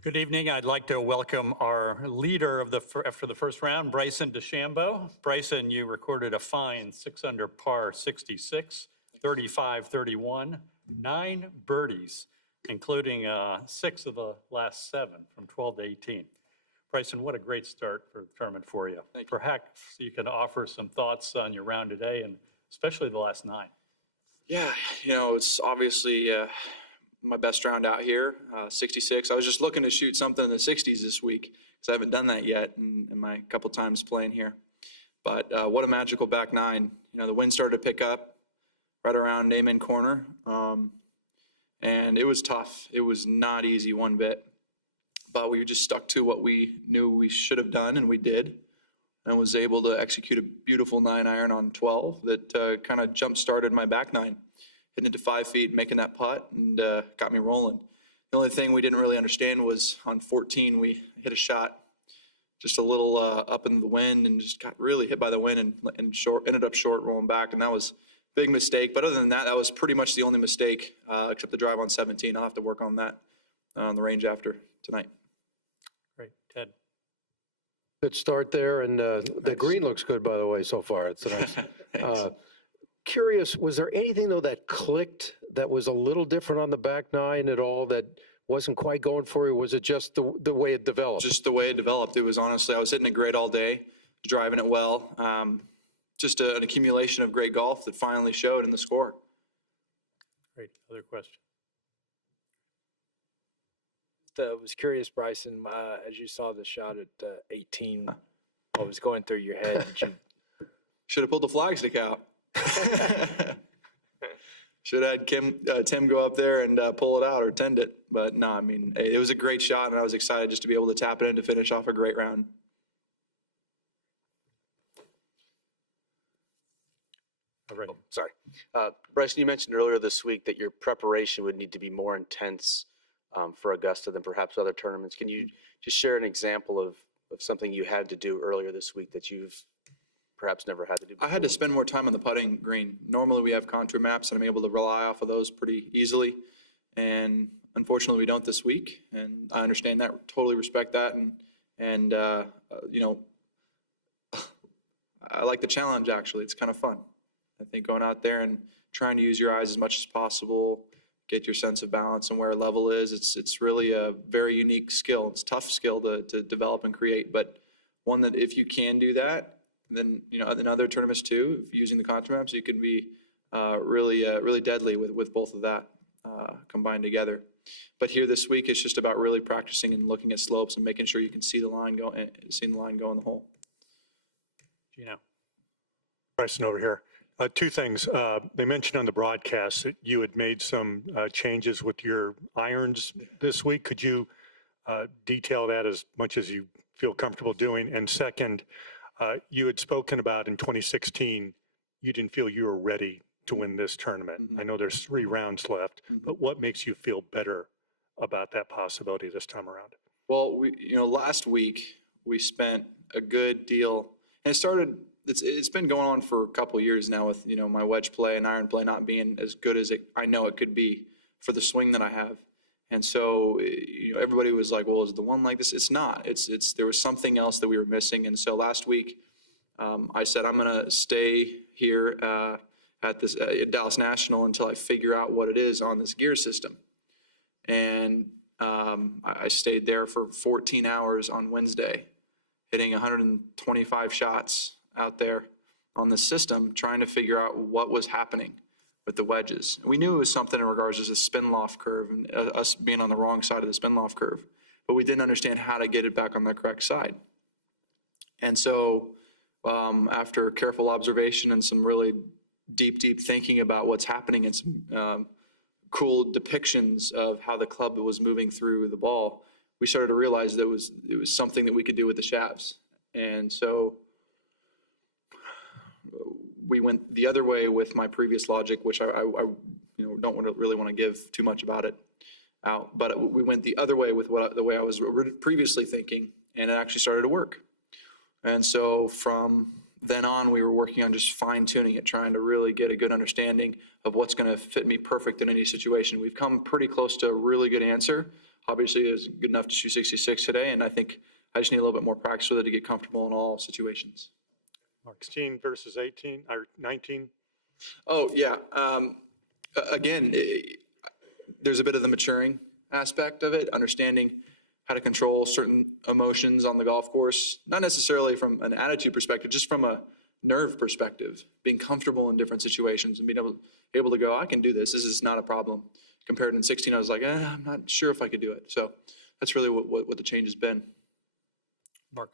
Good evening. I'd like to welcome our leader of after the first round, Bryson DeChambeau. Bryson, you recorded a fine 6 under par 66, 35, 31, 9 birdies, including 6 of the last 7 from 12 to 18. Bryson, what a great start for the tournament for you. Thank you. Perhaps you can offer some thoughts on your round today and especially the last 9. Yeah, it's obviously my best round out here, 66. I was just looking to shoot something in the 60s this week because I haven't done that yet in my couple times playing here. But what a magical back 9. The wind started to pick up right around Amen corner, and it was tough. It was not easy one bit, but we just stuck to what we knew we should have done, and we did, and was able to execute a beautiful 9-iron on 12 that kind of jump-started my back 9. Hitting it to 5 feet, making that putt, and got me rolling. The only thing we didn't really understand was on 14, we hit a shot just a little up in the wind and just got really hit by the wind and ended up short rolling back, and that was a big mistake. But other than that, that was pretty much the only mistake, except the drive on 17. I'll have to work on that on the range after tonight. Great. Ted. Good start there, and the green looks good, by the way, so far. It's nice. Curious, was there anything, though, that clicked that was a little different on the back 9 at all that wasn't quite going for you? Was it just the way it developed? Just the way it developed. It was honestly, I was hitting it great all day, driving it well. Just an accumulation of great golf that finally showed in the score. Great. Other question? I was curious, Bryson, as you saw the shot at 18, what was going through your head? Should have pulled the flag stick out. Should have had Tim go up there and pull it out or tend it. But no, I mean, it was a great shot, and I was excited just to be able to tap it in to finish off a great round. All right. Sorry. Bryson, you mentioned earlier this week that your preparation would need to be more intense for Augusta than perhaps other tournaments. Can you just share an example of something you had to do earlier this week that you've perhaps never had to do before? I had to spend more time on the putting green. Normally we have contour maps, and I'm able to rely off of those pretty easily. And unfortunately, we don't this week. And I understand that, totally respect that. And I like the challenge, actually. It's kind of fun. I think going out there and trying to use your eyes as much as possible, get your sense of balance and where a level is. It's really a very unique skill. It's a tough skill to develop and create, but one that if you can do that, then in other tournaments too, if using the contour maps, you can be really deadly with both of that combined together. But here this week, it's just about really practicing and looking at slopes and making sure you can see the line go in the hole. Gino. Bryson over here. 2 things. They mentioned on the broadcast that you had made some changes with your irons this week. Could you detail that as much as you feel comfortable doing? And second, you had spoken about in 2016, you didn't feel you were ready to win this tournament. Mm-hmm. I know there's 3 rounds left, but what makes you feel better about that possibility this time around? Well, last week we spent a good deal, and it's been going on for a couple of years now with, my wedge play and iron play not being as good as I know it could be for the swing that I have. And so, everybody was like, well, is the one like this? It's not. There was something else that we were missing. And so last week, I said, I'm going to stay here at Dallas National until I figure out what it is on this gear system. And I stayed there for 14 hours on Wednesday, hitting 125 shots out there on the system, trying to figure out what was happening with the wedges. We knew it was something in regards to the spin loft curve and us being on the wrong side of the spin loft curve, but we didn't understand how to get it back on the correct side. And so after careful observation and some really deep thinking about what's happening and some cool depictions of how the club was moving through the ball, we started to realize that it was something that we could do with the shafts. And so we went the other way with my previous logic, which I don't really want to give too much about it out, but we went the other way with the way I was previously thinking, and it actually started to work. And so from then on, we were working on just fine tuning it, trying to really get a good understanding of what's going to fit me perfect in any situation. We've come pretty close to a really good answer. obviously is good enough to shoot 66 today, and I think I just need a little bit more practice with it to get comfortable in all situations. 16 versus 18 or 19? Oh, yeah. Again, there's a bit of the maturing aspect of it, understanding how to control certain emotions on the golf course, not necessarily from an attitude perspective, just from a nerve perspective, being comfortable in different situations and being able to go, I can do this. This is not a problem. Compared in 16, I was like, I'm not sure if I could do it. So that's really what the change has been. Mark.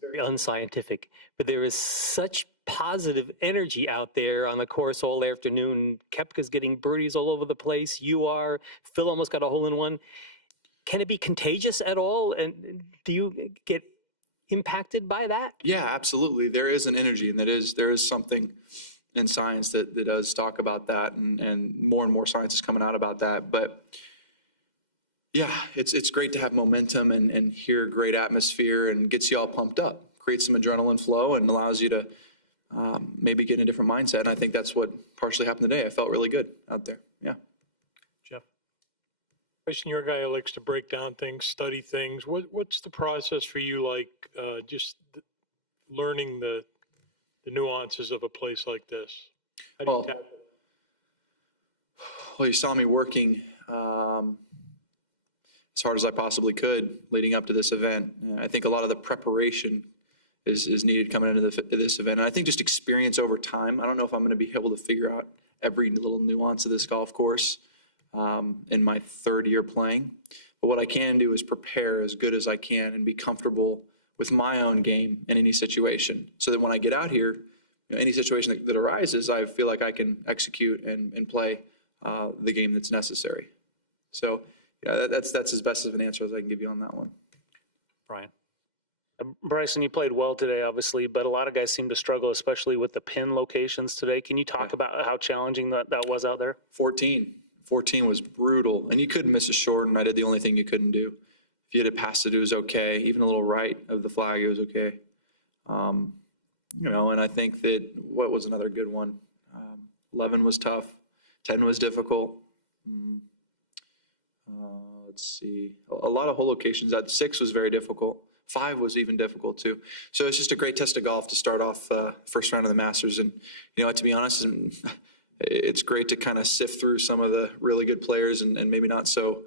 Very unscientific, but there is such positive energy out there on the course all afternoon. Koepka's getting birdies all over the place. You are. Phil almost got a hole in one. Can it be contagious at all? And do you get impacted by that? Yeah, absolutely. There is an energy, and there is something in science that does talk about that, and more science is coming out about that. But yeah, it's great to have momentum and hear great atmosphere and gets you all pumped up, creates some adrenaline flow and allows you to maybe get in a different mindset. And I think that's what partially happened today. I felt really good out there. Yeah. Jeff. Bryson, you're a guy who likes to break down things, study things. What's the process for you like learning the nuances of a place like this? How do you tackle it? Well, you saw me working as hard as I possibly could leading up to this event. I think a lot of the preparation is needed coming into this event. And I think just experience over time. I don't know if I'm going to be able to figure out every little nuance of this golf course in my third year playing. But what I can do is prepare as good as I can and be comfortable with my own game in any situation, so that when I get out here, any situation that arises, I feel like I can execute and play the game that's necessary. So yeah, that's as best of an answer as I can give you on that one. Brian. Bryson, you played well today, obviously, but a lot of guys seem to struggle, especially with the pin locations today. Can you talk about how challenging that was out there? 14 was brutal, and you couldn't miss a short, and I did the only thing you couldn't do. If you had it past it, it was okay. Even a little right of the flag, it was okay. And I think that, what was another good one? 11 was tough. 10 was difficult. Let's see. A lot of hole locations. 6 was very difficult. 5 was even difficult too. So it's just a great test of golf to start off first round of the Masters. And, to be honest, it's great to kind of sift through some of the really good players and maybe not so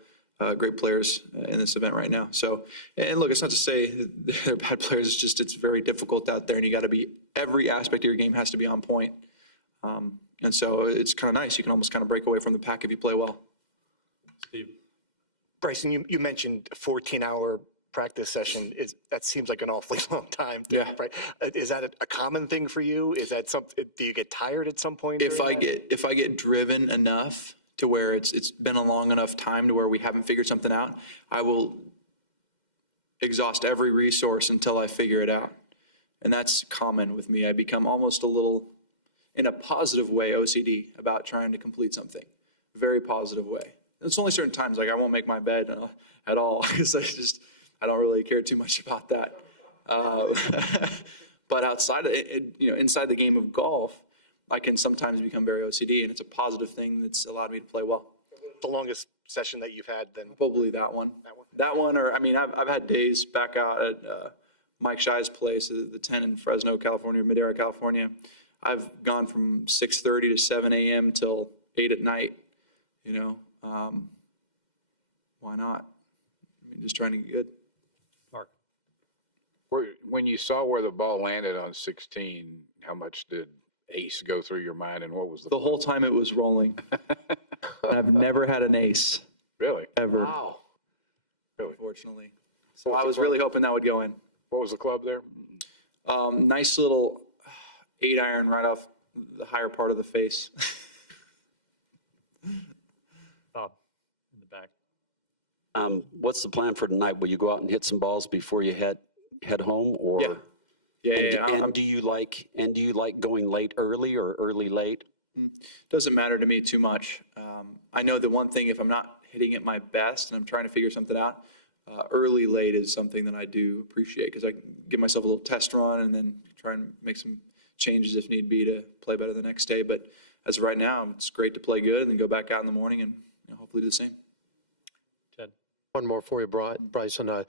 great players in this event right now. So, and look, it's not to say that they're bad players. It's just, it's very difficult out there, and you got to be, every aspect of your game has to be on point. And so it's kind of nice. You can almost kind of break away from the pack if you play well. Steve. Bryson, you mentioned a 14-hour practice session. That seems like an awfully long time. Right? Is that a common thing for you? Is that something? Do you get tired at some point? If I get driven enough to where it's been a long enough time to where we haven't figured something out, I will exhaust every resource until I figure it out. And that's common with me. I become almost a little, in a positive way, OCD about trying to complete something. Very positive way. It's only certain times, like I won't make my bed at all, because I don't really care too much about that. But outside of it, inside the game of golf, I can sometimes become very OCD, and it's a positive thing that's allowed me to play well. The longest session that you've had then? Probably that one. That one, or I've had days back out at Mike Shy's place, the 10 in Fresno, California, Madera, California. I've gone from 6:30 to 7 a.m. till 8 at night. Why not? Just trying to get good. Mark. When you saw where the ball landed on 16, how much did ace go through your mind, and what was The whole time it was rolling. I've never had an ace. Really? Ever. Wow. Really? Unfortunately. So I was really hoping that would go in. What was the club there? Nice little 8-iron right off the higher part of the face. Bob, in the back. What's the plan for tonight? Will you go out and hit some balls before you head home, or? Yeah. And do you like going late early or early late? Doesn't matter to me too much. I know the one thing, if I'm not hitting it my best and I'm trying to figure something out, early late is something that I do appreciate, because I can give myself a little test run and then try and make some changes if need be to play better the next day. But as of right now, it's great to play good and then go back out in the morning and hopefully do the same. Ted. One more for you, Bryson. You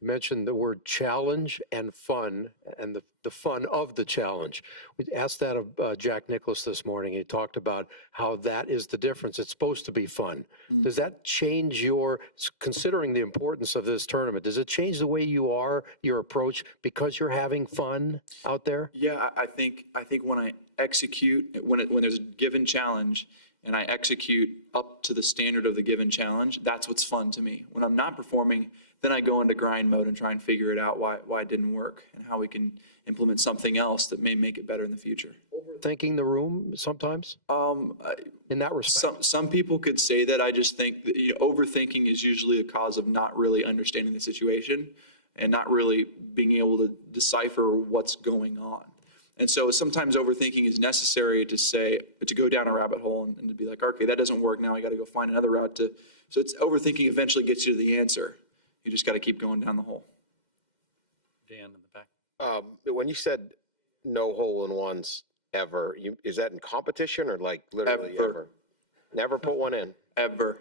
mentioned the word challenge and fun, and the fun of the challenge. We asked that of Jack Nicklaus this morning. He talked about how that is the difference. It's supposed to be fun. Does that change considering the importance of this tournament, does it change the way you are, your approach, because you're having fun out there? Yeah, I think when I execute, when there's a given challenge and I execute up to the standard of the given challenge, that's what's fun to me. When I'm not performing, then I go into grind mode and try and figure it out why it didn't work and how we can implement something else that may make it better in the future. Overthinking the room sometimes? In that respect? Some people could say that. I just think that, overthinking is usually a cause of not really understanding the situation and not really being able to decipher what's going on. And so sometimes overthinking is necessary to go down a rabbit hole and to be like, okay, that doesn't work. Now I got to go find another route so it's overthinking eventually gets you to the answer. You just got to keep going down the hole. Dan in the back. When you said no hole-in-ones ever, is that in competition or like literally ever? Never put one in? Ever.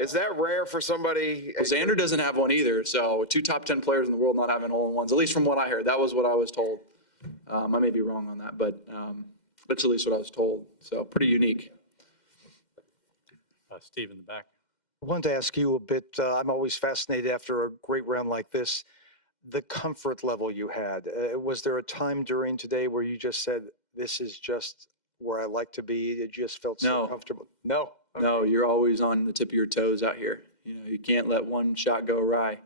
Is that rare for somebody? Well, Xander doesn't have one either. So 2 top 10 players in the world not having hole-in-ones, at least from what I heard. That was what I was told. I may be wrong on that, but that's at least what I was told. So pretty unique. Steve in the back. I wanted to ask you a bit, I'm always fascinated after a great round like this, the comfort level you had. Was there a time during today where you just said, this is just where I like to be? It just felt so comfortable? No. Okay. No, you're always on the tip of your toes out here. You can't let one shot go awry.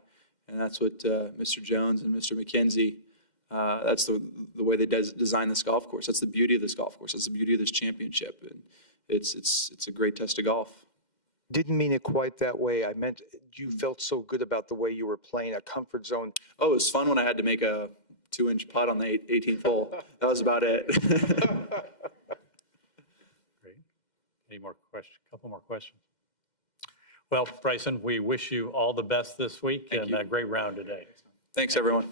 And that's what Mr. Jones and Mr. McKenzie, that's the way they design this golf course. That's the beauty of this golf course. That's the beauty of this championship. And it's a great test of golf. Didn't mean it quite that way. I meant you felt so good about the way you were playing, a comfort zone. Oh, it was fun when I had to make a 2-inch putt on the 18th hole. That was about it. Great. Any more questions? A couple more questions. Well, Bryson, we wish you all the best this week and a great round today. Thanks, everyone.